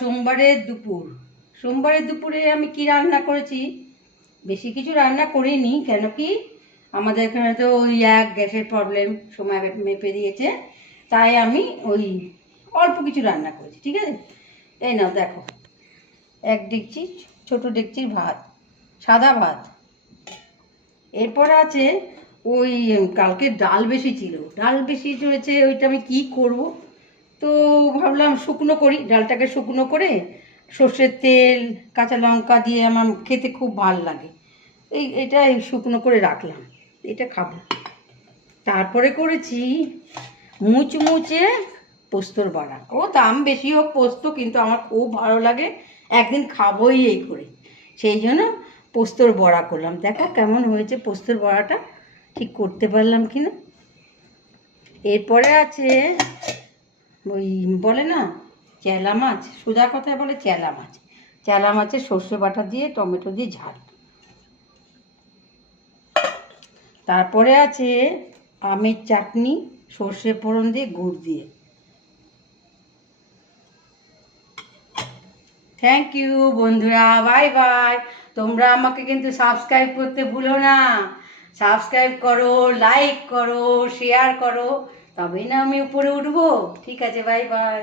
সোমবারের দুপুরে আমি কি রান্না করেছি, বেশি কিছু রান্না করিনি। কেন কি আমাদের এখানে তো ওই গ্যাসের প্রবলেম, সময় মেপে দিয়েছে, তাই আমি ওই অল্প কিছু রান্না করেছি। ঠিক আছে, এই নাও দেখো, এক ডেকচি, ছোটো ডেকচির ভাত, সাদা ভাত। এরপর আছে ওই কালকে ডাল বেশি ছিল, রয়েছে, ওইটা আমি কি করব, তো ভাবলাম শুকনো করি, ডালটাকে শুকনো করে সর্ষের তেল কাঁচা লঙ্কা দিয়ে আমার খেতে খুব ভালো লাগে। এটা শুকনো করে রাখলাম, এটা খাবো। তারপরে করেছি মুচমুচে পোস্তর বড়া। ও দাম বেশি হোক পোস্ত, কিন্তু আমার খুব ভালো লাগে, একদিন খাবোই এই করে, সেই জন্য পোস্তর বড়া করলাম। দেখো কেমন হয়েছে পোস্তর বড়াটা, ঠিক করতে পারলাম কি না। এরপরে আছে ওই বলে না চেলা মাছ, সোজা কথায় বলে চেলা মাছ, চেলা মাছের সর্ষে বাটা দিয়ে টমেটো দিয়ে ঝাল। তারপরে আছে আমের চাটনি, সর্ষে ফোড়ন দিয়ে গুড় দিয়ে। থ্যাংক ইউ বন্ধুরা, বাই বাই। তোমরা আমাকে কিন্তু সাবস্ক্রাইব করতে ভুলো না, সাবস্ক্রাইব করো, লাইক করো, শেয়ার করো, তবেই না আমি উপরে উঠবো। ঠিক আছে, বাই বাই।